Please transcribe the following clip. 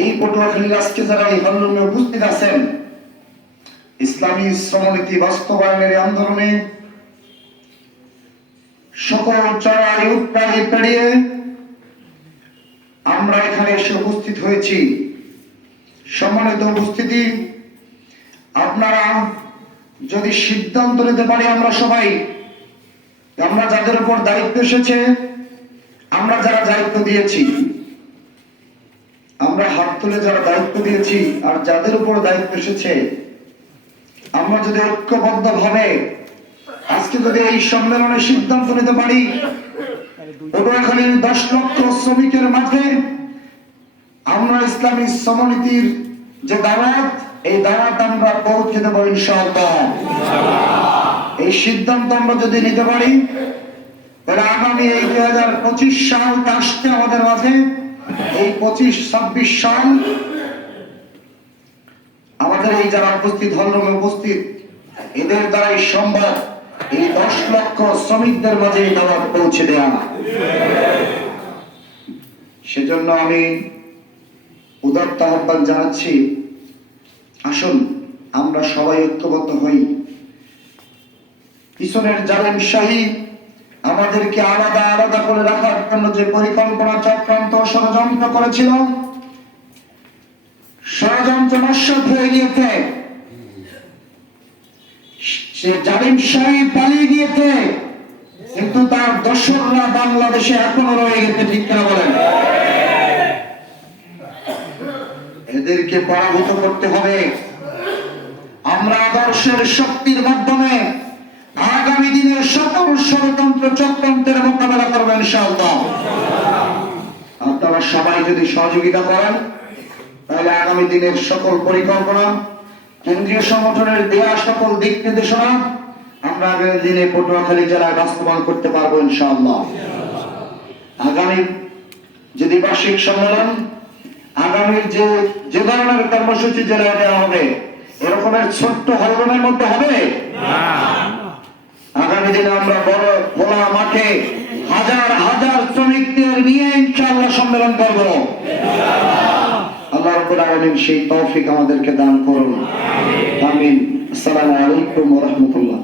এই পটুয়াখালীর আজকে যারা এই হলরুমে উপস্থিত আছেন, ইসলামী শ্রমনীতি বাস্তবায়নের আন্দোলনে সকল চড়াই উৎরাই পেরিয়ে আমরা এখানে এসে উপস্থিত হয়েছি। সম্মানিত উপস্থিতি, আপনারা যদি সিদ্ধান্ত নিতে পারি, আমরা সবাই, আমরা যাদের উপর দায়িত্ব এসেছে, আমরা যারা দায়িত্ব দিয়েছি, আমরা হাত তুলে যারা দায়িত্ব দিয়েছি আর যাদের উপর দায়িত্ব এসেছে, আমরা যদি ঐক্যবদ্ধ ভাবে আজকে যদি এই সম্মেলনে সিদ্ধান্ত নিতে পারি, পটুয়াখালীর 10 লক্ষ শ্রমিকের মাঝে আমরা ইসলামী শ্রমনীতির যে দাওয়াত, এই দাওয়াত আমরা পৌঁছে দেবো ইনশাআল্লাহ। এই সিদ্ধান্ত আমরা যদি নিতে পারি, তাহলে আগামী এই 2025 সাল আসছে আমাদের মাঝে, এই 25-26 সাল আমাদের এই যারা উপস্থিত, হলরুমে উপস্থিত, এদের দ্বারাই সম্ভব এই 10 লক্ষ শ্রমিকদের মাঝে এই দাওয়াত পৌঁছে দেওয়া। সেজন্য আমি উদাত্ত আহ্বান জানাচ্ছি, আসুন আমরা সবাই ঐক্যবদ্ধ হই। পিছনের জালেম শাহী আমাদেরকে আলাদা আলাদা করে রাখার জন্য যে পরিকল্পনা, চক্রান্ত, ষড়যন্ত্র করেছিল, ষড়যন্ত্র নস্যাৎ হয়ে গিয়েছে। সে জালিম শাহী পালিয়ে গিয়েছে, কিন্তু তার দোসররা বাংলাদেশে এখনো রয়ে গেছে। ঠিক কিনা বলেন? এদেরকে পরাভূত করতে হবে। আমরা আদর্শের শক্তির মাধ্যমে আগামী দিনের সকল ষড়যন্ত্র চক্রান্তের মোকাবেলা করবেন ইনশাআল্লাহ। আপনারা সবাই যদি সহযোগিতা করেন, তাহলে আগামী দিনের সকল পরিকল্পনা, কেন্দ্রীয় সংগঠনের দেয়া সকল দিক নির্দেশনা আমরা আগামী দিনে পটুয়াখালী জেলায় বাস্তবায়ন করতে পারবো ইনশাআল্লাহ। আগামী যে দ্বিবার্ষিক সম্মেলন, আগামীর যে ধরনের কর্মসূচি জেলায় দেওয়া হবে, এরকমের ছোট্ট হলরুমের মধ্যে হবে না। আগামী দিনে আমরা বড় খোলা মাঠে হাজার হাজার শ্রমিকদের নিয়ে ইনশাআল্লাহ সম্মেলন করব। আল্লাহ রাব্বুল আলামিন সেই তৌফিক আমাদেরকে দান করুন। আমিন। আসসালামু আলাইকুম ওয়া রাহমাতুল্লাহ।